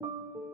you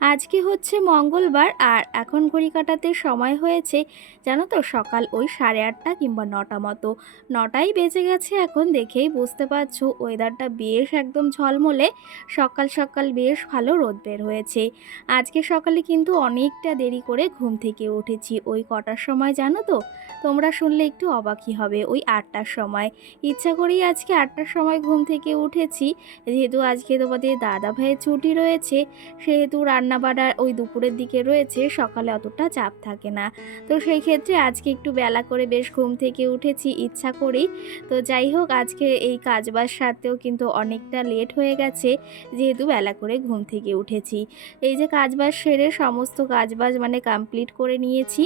আজকে হচ্ছে মঙ্গলবার আর এখন ঘড়ি কাটাতে সময় হয়েছে, জানো তো, সকাল ওই সাড়ে আটটা কিংবা নটা মতো। নটাই বেজে গেছে এখন, দেখেই বুঝতে পারছ ওয়েদারটা বেশ একদম ঝলমলে। সকাল সকাল বেশ ভালো রোদ বের হয়েছে। আজকে সকালে কিন্তু অনেকটা দেরি করে ঘুম থেকে উঠেছি। ওই কটার সময় জানো তো? তোমরা শুনলে একটু অবাকই হবে ওই আটটার সময়। ইচ্ছা করেই আজকে আটটার সময় ঘুম থেকে উঠেছি। যেহেতু আজকে তোমাদের দাদা ভাইয়ের ছুটি রয়েছে, সেহেতু রান্নাবাড়া ওই দুপুরের দিকে রয়েছে, সকালে অতটা চাপ থাকে না। তো সেই ক্ষেত্রে আজকে একটু বেলা করে বেশ ঘুম থেকে উঠেছি, ইচ্ছা করেই। তো যাই হোক, আজকে এই কাজবাজ সারতেও কিন্তু অনেকটা লেট হয়ে গেছে, যেহেতু বেলা করে ঘুম থেকে উঠেছি। এই যে কাজবাজ সেরে সমস্ত কাজবাজ মানে কমপ্লিট করে নিয়েছি,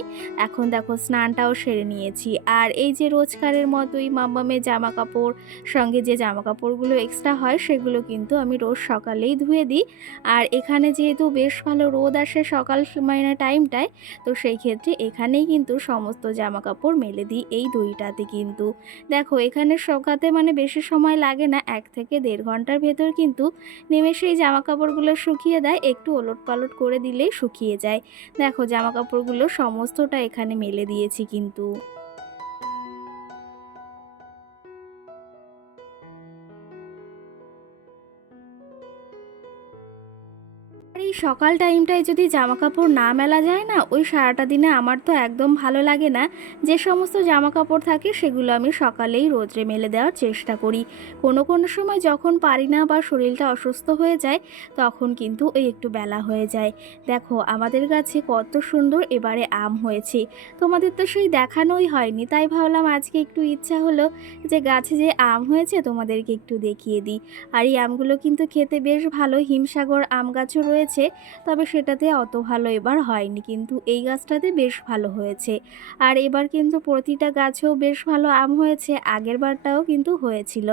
এখন দেখো স্নানটাও সেরে নিয়েছি। আর এই যে রোজকারের মতোই মাম্মামের জামা কাপড় সঙ্গে যে জামা কাপড়গুলো এক্সট্রা হয়, সেগুলো কিন্তু আমি রোজ সকালেই ধুয়ে দিই। আর এখানে যেহেতু বেশ ভালো রোদ আসে সকাল মানে টাইমটায় তো সেই ক্ষেত্রে এখানেই কিন্তু সমস্ত জামা কাপড় মেলে দিই এই দইটাতে কিন্তু। দেখো, এখানে শোকাতে মানে বেশি সময় লাগে না, এক থেকে দেড় ঘণ্টার ভেতর কিন্তু নেমে সেই জামা কাপড়গুলো শুকিয়ে দেয় একটু ওলট পালট করে দিলেই শুকিয়ে যায়। দেখো জামা কাপড়গুলো সমস্তটা এখানে মেলে দিয়েছি কিন্তু। সকাল টাইমটায় যদি জামা কাপড় না মেলা যায় না, ওই সারাটা দিনে আমার তো একদম ভালো লাগে না। যে সমস্ত জামা কাপড় থাকে, সেগুলো আমি সকালেই রোদ্রে মেলে দেওয়ার চেষ্টা করি। কোনো কোনো সময় যখন পারি না বা শরীরটা অসুস্থ হয়ে যায়, তখন কিন্তু ওই একটু বেলা হয়ে যায়। দেখো, আমাদের গাছে কত সুন্দর এবারে আম হয়েছে। তোমাদের তো সেই দেখানোই হয়নি, তাই ভাবলাম আজকে একটু ইচ্ছা হলো যে গাছে যে আম হয়েছে, তোমাদেরকে একটু দেখিয়ে দিই। আর এই আমগুলো কিন্তু খেতে বেশ ভালো। হিমসাগর আম গাছও রয়েছে। তবে সেটাতে অত ভালো এবার হয়নি। কিন্তু এই গাছটাতে বেশ ভালো হয়েছে। আর এবার কিন্তু প্রতিটা গাছেও বেশ ভালো আম হয়েছে। আগের বারটাও কিন্তু হয়েছিল।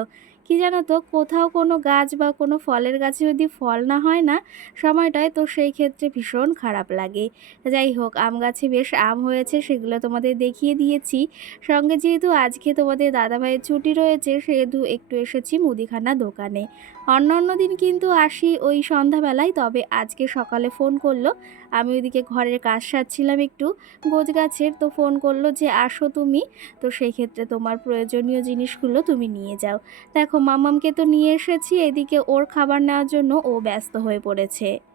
কি জানো তো? কোথাও কোনো গাছ বা কোনো ফলের গাছে যদি ফল না হয় না, সময়টায় তো সেই ক্ষেত্রে ভীষণ খারাপ লাগে। যাই হোক, আম গাছে বেশ আম হয়েছে, সেগুলো তোমাদের দেখিয়ে দিয়েছি। সঙ্গে যেহেতু আজকে তোমাদের দাদাভাইয়ের ছুটি রয়েছে, সেহেতু একটু এসেছি মুদিখানা দোকানে। অন্য অন্য দিন কিন্তু আসি ওই সন্ধ্যাবেলায়, তবে আজকে সকালে ফোন করল। আমি ওইদিকে ঘরের কাজ সারছিলাম একটু। গোছ গাছের তো ফোন করল যে, আসো তুমি। তো সেই ক্ষেত্রে তোমার প্রয়োজনীয় জিনিসগুলো তুমি নিয়ে যাও। দেখো, মামামকে তো নিয়ে এসেছি, এদিকে ওর খাবার নেওয়ার জন্য ও ব্যস্ত হয়ে পড়েছে।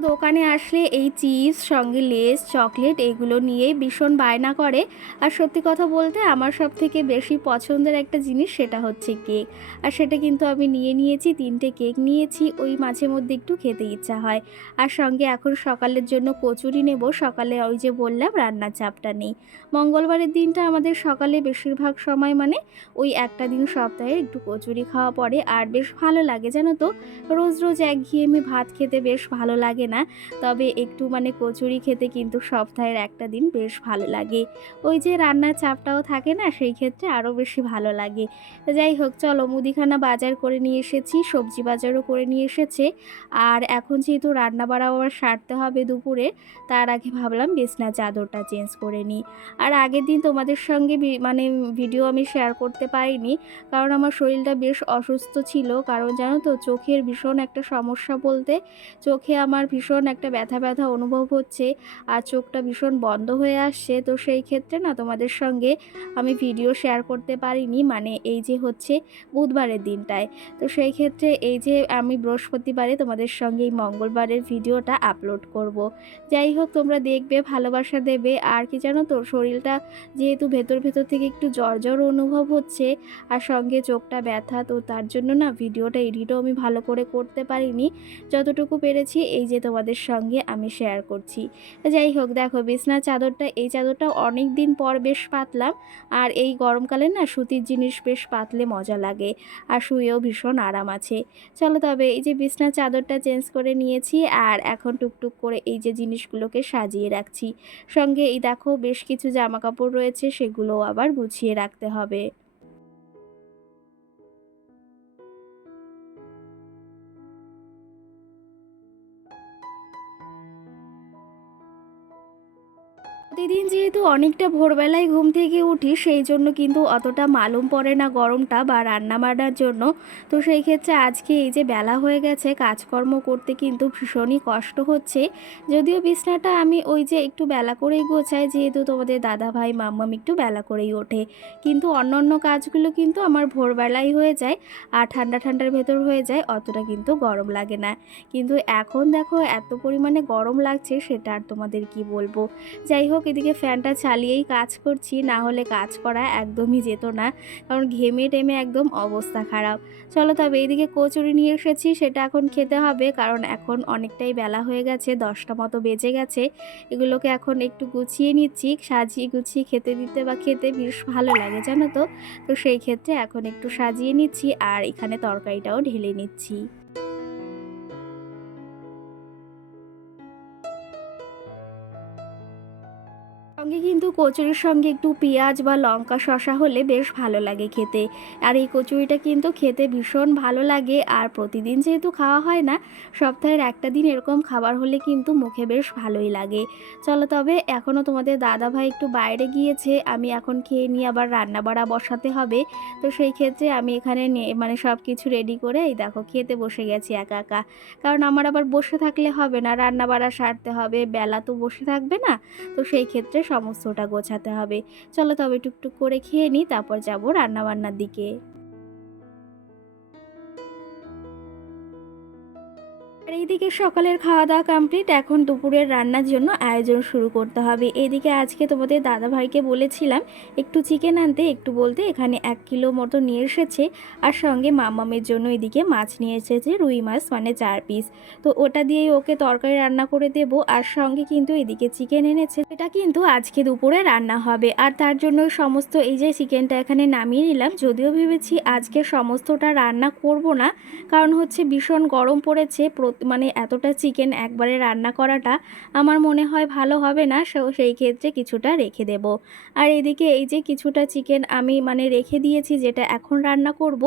দোকানে আসলে এই চিপস, সঙ্গে লেস, চকলেট এগুলো নিয়েই ভীষণ বায়না করে। আর সত্যি কথা বলতে আমার সব থেকে বেশি পছন্দের একটা জিনিস সেটা হচ্ছে কেক। আর সেটা কিন্তু আমি নিয়ে নিয়েছি, তিনটে কেক নিয়েছি, ওই মাঝে মধ্যে একটু খেতে ইচ্ছা হয়। আর সঙ্গে এখন সকালের জন্য কচুরি নেব, সকালে ওই যে বললাম রান্নার চাপটা নেই। মঙ্গলবারের দিনটা আমাদের সকালে বেশিরভাগ সময় মানে ওই একটা দিন সপ্তাহে একটু কচুরি খাওয়া পড়ে। আর বেশ ভালো লাগে জানো তো? রোজ রোজ একঘেয়েমি ভাত খেতে বেশ ভালো লাগে। না। তবে একটু মানে কচুরি খেতে কিন্তু সপ্তাহের একটা দিন বেশ ভালো লাগে। ওই যে রান্নার চাপটাও থাকে না, সেই ক্ষেত্রে আরও বেশি ভালো লাগে। যাই হোক, চলো মুদিখানা বাজার করে নিয়ে এসেছি, সবজি বাজারও করে নিয়ে এসেছে। আর এখন যেহেতু রান্না বাড়াও আবার সারতে হবে দুপুরে, তার আগে ভাবলাম বিছনা চাদরটা চেঞ্জ করে নিই। আর আগের দিন তোমাদের সঙ্গে মানে ভিডিও আমি শেয়ার করতে পারিনি, কারণ আমার শরীরটা বেশ অসুস্থ ছিল। কারণ জানো তো, চোখের ভীষণ একটা সমস্যা বলতে, চোখে আমার ভীষণ একটা ব্যথা ব্যথা অনুভব হচ্ছে আর চোখটা ভীষণ বন্ধ হয়ে আসছে। তো সেই ক্ষেত্রে না তোমাদের সঙ্গে আমি ভিডিও শেয়ার করতে পারিনি। মানে এই যে হচ্ছে বুধবারের দিনটায়। তো সেই ক্ষেত্রে এই যে আমি বৃহস্পতিবারে তোমাদের সঙ্গে এই মঙ্গলবারের ভিডিওটা আপলোড করব। যাই হোক, তোমরা দেখবে, ভালোবাসা দেবে। আর কি জানো তো, শরীরটা যেহেতু ভেতর ভেতর থেকে একটু জ্বর জ্বর অনুভব হচ্ছে আর সঙ্গে চোখটা ব্যথা, তো তার জন্য না ভিডিওটা এডিটও আমি ভালো করে করতে পারিনি। যতটুকু পেরেছি, এই যে তোমাদের সঙ্গে আমি শেয়ার করছি। যাই হোক, দেখো বিছনার চাদরটা, এই চাদরটা অনেক দিন পর বেশ পাতলাম। আর এই গরমকালে না সুতির জিনিস বেশ পাতলে মজা লাগে আর শুয়েও ভীষণ আরাম আছে। চলো তবে এই যে বিছনার চাদরটা চেঞ্জ করে নিয়েছি আর এখন টুকটুক করে এই যে জিনিসগুলোকে সাজিয়ে রাখছি। সঙ্গে এই দেখো বেশ কিছু জামা কাপড় রয়েছে, সেগুলোও আবার গুছিয়ে রাখতে হবে। যেহেতু অনেকটা ভোরবেলায় ঘুম থেকে উঠি, সেই জন্য কিন্তু অতটা মালুম পড়ে না গরমটা বা রান্না বান্নার জন্য। তো সেই ক্ষেত্রে আজকে এই যে বেলা হয়ে গেছে, কাজকর্ম করতে কিন্তু ভীষণই কষ্ট হচ্ছে। যদিও বিছনাটা আমি ওই যে একটু বেলা করেই গোছাই, যেহেতু তোমাদের দাদা ভাই, মাম্মাম একটু বেলা করেই ওঠে। কিন্তু অন্য অন্য কাজগুলো কিন্তু আমার ভোরবেলায় হয়ে যায় আর ঠান্ডা ঠান্ডার ভেতর হয়ে যায়, অতটা কিন্তু গরম লাগে না। কিন্তু এখন দেখো, এত পরিমাণে গরম লাগছে, সেটা আর তোমাদের কি বলব? যাই হোক, এদিকে ফ্যানটা চালিয়েই কাজ করছি, না হলে কাজ করা একদমই যেত না। কারণ ঘেমে টেমে একদম অবস্থা খারাপ। চলো তবে এইদিকে কচুরি নিয়ে এসেছি, সেটা এখন খেতে হবে। কারণ এখন অনেকটাই বেলা হয়ে গেছে, দশটা মতো বেজে গেছে। এগুলোকে এখন একটু গুছিয়ে নিচ্ছি। সাজিয়ে গুছিয়ে খেতে দিতে বা খেতে বেশ ভালো লাগে, জানো তো? তো সেই ক্ষেত্রে এখন একটু সাজিয়ে নিচ্ছি আর এখানে তরকারিটাও ঢেলে নিচ্ছি। সঙ্গে কিন্তু কচুরির সঙ্গে একটু পেঁয়াজ বা লঙ্কা শশা হলে বেশ ভালো লাগে খেতে। আর এই কচুরিটা কিন্তু খেতে ভীষণ ভালো লাগে আর প্রতিদিন যেহেতু খাওয়া হয় না, সপ্তাহের একটা দিন এরকম খাবার হলে কিন্তু মুখে বেশ ভালোই লাগে। চলো তবে এখনও তোমাদের দাদা ভাই একটু বাইরে গিয়েছে, আমি এখন খেয়ে নিয়ে আবার রান্না বাড়া বসাতে হবে। তো সেই ক্ষেত্রে আমি এখানে মানে সব কিছু রেডি করে এই দেখো খেতে বসে গেছি একা একা। কারণ আমার আবার বসে থাকলে হবে না রান্না বাড়া সারতে হবে, বেলা তো বসে থাকবে না। তো সেই ক্ষেত্রে সমস্তটা গোছাতে হবে। চলো তবে টুকটুক করে খেয়ে নিই তারপর যাব রান্নাবান্নার দিকে। আর এইদিকে সকালের খাওয়া দাওয়া কমপ্লিট এখন দুপুরের রান্নার জন্য আয়োজন শুরু করতে হবে। এদিকে আজকে তোমাদের দাদা ভাইকে বলেছিলাম, একটু চিকেন আনতে, একটু বলতে এখানে এক কিলো মতো নিয়ে এসেছে আর সঙ্গে মামামের জন্য এদিকে মাছ নিয়ে এসেছে, রুই মাছ মানে চার পিস তো ওটা দিয়েই ওকে তরকারি রান্না করে দেব আর সঙ্গে কিন্তু এদিকে চিকেন এনেছে। এটা কিন্তু আজকে দুপুরে রান্না হবে আর তার জন্য সমস্ত এই যে চিকেনটা এখানে নামিয়ে নিলাম। যদিও ভেবেছি আজকে সমস্তটা রান্না করব না, কারণ হচ্ছে ভীষণ গরম পড়েছে মানে এতটা চিকেন একবারে রান্না করাটা আমার মনে হয় ভালো হবে না সেই ক্ষেত্রে কিছুটা রেখে দেব। আর এদিকে এই যে কিছুটা চিকেন আমি মানে রেখে দিয়েছি, যেটা এখন রান্না করব,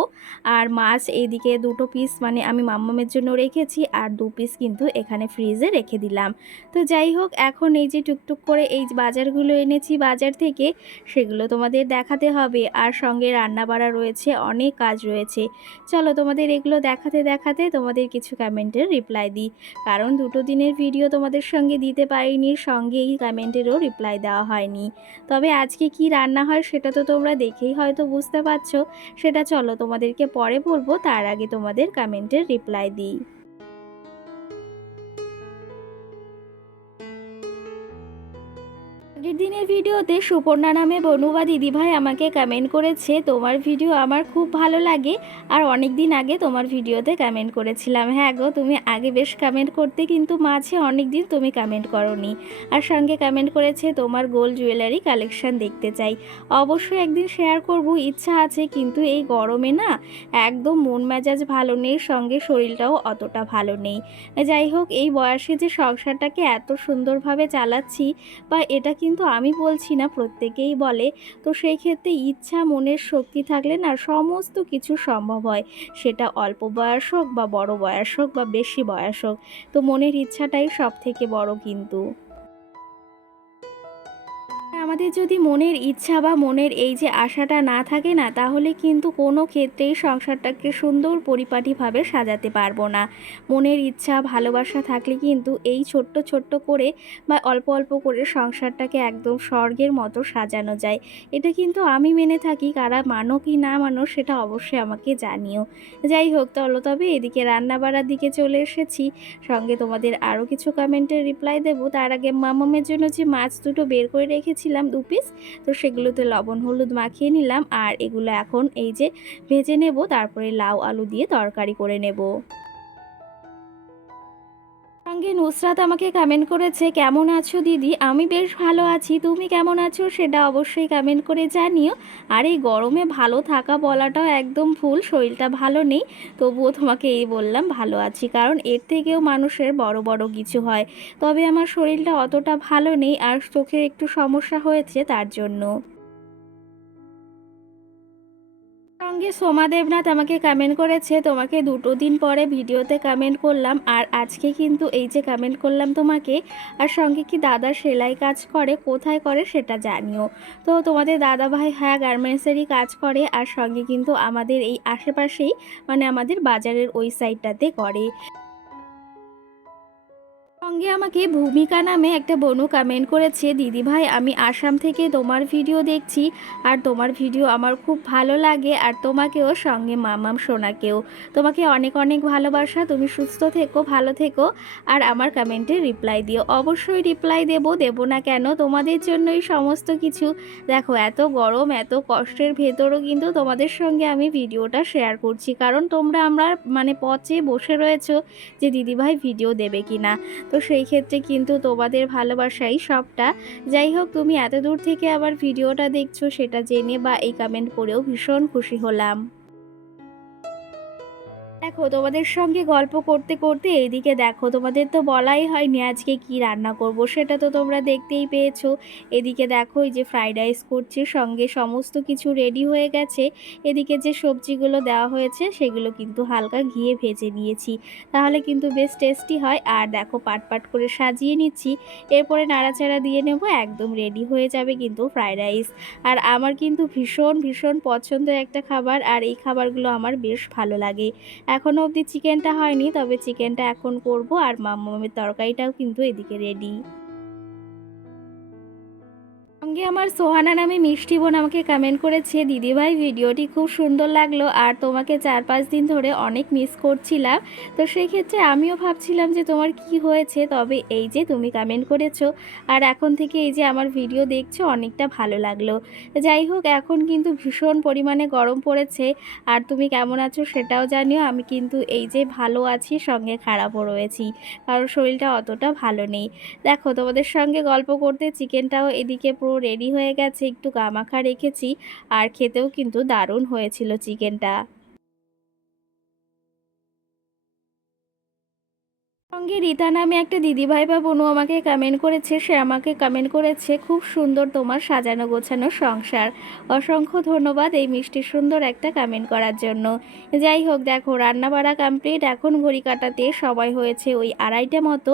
আর মাছ এইদিকে দুটো পিস মানে আমি মাম্মামের জন্য রেখেছি, আর দু পিস কিন্তু এখানে ফ্রিজে রেখে দিলাম। তো যাই হোক, এখন এই যে টুকটুক করে এই বাজারগুলো এনেছি বাজার থেকে, সেগুলো তোমাদের দেখাতে হবে। আর সঙ্গে রান্না বাড়া রয়েছে, অনেক কাজ রয়েছে। চলো তোমাদের এগুলো দেখাতে দেখাতে তোমাদের কিছু কমেন্টের রিপ্লাই দিই। কারণ দুটো দিনের ভিডিও তোমাদের সঙ্গে দিতে পারিনি, সঙ্গেই কমেন্টেরও রিপ্লাই দেওয়া হয়নি। তবে আজকে কি রান্না হয় সেটা তো তোমরা দেখেই হয়তো বুঝতে পারছ। সেটা চলো তোমাদেরকে পরে বলব, তার আগে তোমাদের কমেন্টের রিপ্লাই দিই। আগের দিনের ভিডিওতে সুপর্ণা নামে বনুবা দিদিভাই আমাকে কমেন্ট করেছে, তোমার ভিডিও আমার খুব ভালো লাগে। আর অনেক দিন আগে তোমার ভিডিওতে কমেন্ট করেছিলাম। হ্যাঁ গো, তুমি আগে বেশ কমেন্ট করতে, কিন্তু মাঝে অনেক দিন তুমি কমেন্ট করনি। আর সঙ্গে কমেন্ট করেছে, তোমার গোল্ড জুয়েলারি কালেকশন দেখতে চাই। অবশ্যই একদিন শেয়ার করব, ইচ্ছা আছে, কিন্তু এই গরমে না একদম মন মেজাজ ভালো নেই, সঙ্গে শরীরটাও অতটা ভালো নেই। যাই হোক, এই বয়সে যে সংসারটাকে এত সুন্দরভাবে চালাচ্ছি, বা এটা কিন্তু আমি বলছি না, প্রত্যেকেই বলে। তো সেই ক্ষেত্রে ইচ্ছা, মনের শক্তি থাকলে না সমস্ত কিছু সম্ভব হয়। সেটা অল্প বয়স হোক বা বড় বয়স হোক বা বেশি বয়স হোক। তো মনের ইচ্ছাটাই সব থেকে বড় কিন্তু। আমাদের যদি মনের ইচ্ছা বা মনের এই যে আশাটা না থাকে না, তাহলে কিন্তু কোনো ক্ষেত্রেই সংসারটাকে সুন্দর পরিপাটিভাবে সাজাতে পারব না। মনের ইচ্ছা, ভালোবাসা থাকলে কিন্তু এই ছোট্ট ছোট্ট করে বা অল্প অল্প করে সংসারটাকে একদম স্বর্গের মতো সাজানো যায়। এটা কিন্তু আমি মেনে থাকি, কারা মানো কি না মানো সেটা অবশ্যই আমাকে জানিও। যাই হোক, চলো তবে এদিকে রান্না বাড়ার দিকে চলে এসেছি। সঙ্গে তোমাদের আরও কিছু কমেন্টের রিপ্লাই দেবো। তার আগে মামামের জন্য যে মাছ দুটো বের করে রেখেছিলাম দু পিস তো সেগুলোতে লবণ, হলুদ মাখিয়ে নিলাম। আর এগুলো এখন এই যে ভেজে নেব, তারপরে লাউ আলু দিয়ে তরকারি করে নেব। সঙ্গে নুসরাত আমাকে কমেন্ট করেছে, কেমন আছো দিদি? আমি বেশ ভালো আছি। তুমি কেমন আছো সেটা অবশ্যই কমেন্ট করে জানিও। আর এই গরমে ভালো থাকা বলাটাও একদম ভুল, শরীরটা ভালো নেই। তবুও তোমাকে এই বললাম, ভালো আছি। কারণ এর থেকেও মানুষের বড় বড় কিছু হয়। তবে আমার শরীরটা অতটা ভালো নেই আর চোখের একটু সমস্যা হয়েছে তার জন্য। সঙ্গে সোমা দেবনাথ আমাকে কমেন্ট করেছে, তোমাকে দুটো দিন পরে ভিডিওতে কমেন্ট করলাম, আর আজকে কিন্তু এই যে কমেন্ট করলাম তোমাকে, আর সঙ্গে কি দাদা সেলাই কাজ করে, কোথায় করে সেটা জানিও। তো তোমাদের দাদা ভাই হ্যাঁ গার্মেন্টসেরই কাজ করে, আর সঙ্গে কিন্তু আমাদের এই আশেপাশেই মানে আমাদের বাজারের ওই সাইডটাতে করে। সঙ্গে আমাকে ভূমিকা নামে একটা বনু কমেন্ট করেছে, দিদি ভাই, আমি আসাম থেকে তোমার ভিডিও দেখছি, আর তোমার ভিডিও আমার খুব ভালো লাগে, আর তোমাকেও সঙ্গে মামাম সোনাকেও। তোমাকে অনেক অনেক ভালোবাসা, তুমি সুস্থ থেকো, ভালো থেকো, আর আমার কমেন্টে রিপ্লাই দিও। অবশ্যই রিপ্লাই দেব দেব না কেন? তোমাদের জন্যই সমস্ত কিছু। দেখো, এত গরম, এত কষ্টের ভেতরও কিন্তু তোমাদের সঙ্গে আমি ভিডিওটা শেয়ার করছি। কারণ তোমরা আমরা মানে পচে বসে রয়েছো যে দিদিভাই ভিডিও দেবে কি না তো সেই ক্ষেত্রে কিন্তু তোমাদের ভালোবাসাই সবটা। যাই হোক, তুমি এত দূর থেকে আবার ভিডিওটা দেখছ, সেটা জেনে বা এই কমেন্ট করেও ভীষণ খুশি হলাম। দেখো, তোমাদের সঙ্গে গল্প করতে করতে এইদিকে দেখো, তোমাদের তো বলাই হয়নি আজকে কি রান্না করব, সেটা তো তোমরা দেখতেই পেয়েছ। এদিকে দেখো, এই যে ফ্রাইড রাইস করছে, সঙ্গে সমস্ত কিছু রেডি হয়ে গেছে। এদিকে যে সবজিগুলো দেওয়া হয়েছে, সেগুলো কিন্তু হালকা ঘিয়ে ভেজে নিয়েছি। তাহলে কিন্তু বেশ টেস্টি হয়। আর দেখো, পাট পাট করে সাজিয়ে নিচ্ছি। এরপরে নাড়াচাড়া দিয়ে নেব, একদম রেডি হয়ে যাবে কিন্তু ফ্রাইড রাইস। আর আমার কিন্তু ভীষণ ভীষণ পছন্দের একটা খাবার। আর এই খাবারগুলো আমার বেশ ভালো লাগে। এখনও অবধি চিকেনটা হয়নি তবে চিকেনটা এখন করব আর মামের তরকারিটাও কিন্তু এদিকে রেডি সঙ্গে আমার সোহানা নামে মিষ্টি বোন আমাকে কমেন্ট করেছে দিদিভাই ভিডিওটি খুব সুন্দর লাগল আর তোমাকে চার পাঁচ দিন ধরে অনেক মিস করছিলাম। তো সেই ক্ষেত্রে আমিও ভাবছিলাম যে তোমার কি হয়েছে, তবে এই যে তুমি কমেন্ট করেছ আর এখন থেকে এই যে আমার ভিডিও দেখছ, অনেকটা ভালো লাগল। যাই হোক, এখন কিন্তু ভীষণ পরিমাণে গরম পড়েছে আর তুমি কেমন আছো সেটাও জানিও, আমি কিন্তু এই যে ভালো আছি, সঙ্গে খারাপও রয়েছি। কারণ শরীরটা অতটা ভালো নেই। দেখো, তোমাদের সঙ্গে গল্প করতে চিকেনটাও এদিকে পুরো রেডি হয়ে গেছে একটু গামাখা রেখেছি। আর খেতেও কিন্তু দারুণ হয়েছিল চিকেনটা। সঙ্গে রীতা নামে একটা দিদিভাই বা বোনু আমাকে কমেন্ট করেছে। সে আমাকে কমেন্ট করেছে, খুব সুন্দর তোমার সাজানো গোছানো সংসার। অসংখ্য ধন্যবাদ এই মিষ্টি সুন্দর একটা কমেন্ট করার জন্য। যাই হোক, দেখো রান্না বাড়া কমপ্লিট এখন ঘড়ি কাটাতে সময় হয়েছে ওই আড়াইটা মতো।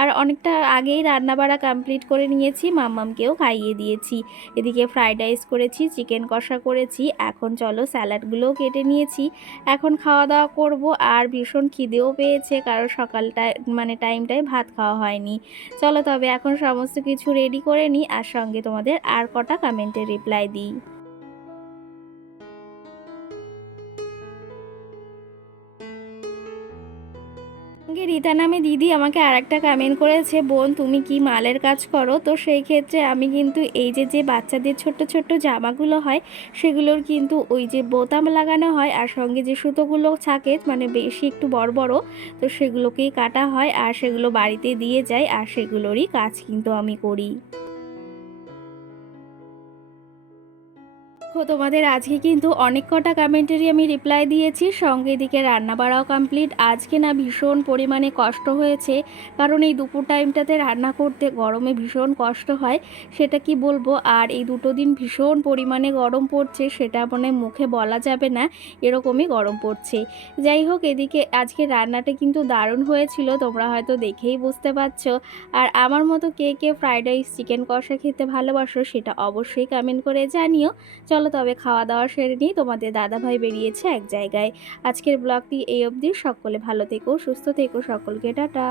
আর অনেকটা আগেই রান্না বাড়া কমপ্লিট করে নিয়েছি, মাম্মামকেও খাইয়ে দিয়েছি। এদিকে ফ্রাইড রাইস করেছি চিকেন কষা করেছি। এখন চলো স্যালাডগুলোও কেটে নিয়েছি। এখন খাওয়া দাওয়া করব, আর ভীষণ খিদেও পেয়েছে, কারণ সকালটায় মানে টাইমটায় ভাত খাওয়া হয়নি। চলো তবে এখন সমস্ত কিছু রেডি করে নিই, আর সঙ্গে তোমাদের আর কটা কমেন্টের রিপ্লাই দিই। রীতা নামে দিদি আমাকে আর একটা কমেন্ট করেছে, বোন, তুমি কি মালের কাজ করো? তো সেই ক্ষেত্রে আমি কিন্তু এই যে যে বাচ্চাদের ছোট্ট ছোট্ট জামাগুলো হয়, সেগুলোর কিন্তু ওই যে বোতাম লাগানো হয় আর সঙ্গে যে সুতোগুলো থাকে মানে বেশি একটু বড় বড়, তো সেগুলোকেই কাটা হয় আর সেগুলো বাড়িতে দিয়ে যায় আর সেগুলোরই কাজ কিন্তু আমি করি। দেখো, তোমাদের আজকে কিন্তু অনেক কটা কমেন্টেরই আমি রিপ্লাই দিয়েছি। সঙ্গে এদিকে রান্না বাড়াও কমপ্লিট আজকে না ভীষণ পরিমাণে কষ্ট হয়েছে। কারণ এই দুপুর টাইমটাতে রান্না করতে গরমে ভীষণ কষ্ট হয়, সেটা কি বলব? আর এই দুটো দিন ভীষণ পরিমাণে গরম পড়ছে, সেটা মানে মুখে বলা যাবে না, এরকমই গরম পড়ছে। যাই হোক, এদিকে আজকে রান্নাটা কিন্তু দারুণ হয়েছিল, তোমরা হয়তো দেখেই বুঝতে পারছ। আর আমার মতো কে কে ফ্রাইড রাইস চিকেন কষা খেতে ভালোবাসো, সেটা অবশ্যই কমেন্ট করে জানিও। চলো তবে খাওয়া দাওয়া সেরে নিই। তোমাদের দাদাভাই বেরিয়েছে এক জায়গায়। আজকের ব্লগটি এই অবধি। সকলে ভালো থেকো, সুস্থ থেকো, সকলকে টাটা।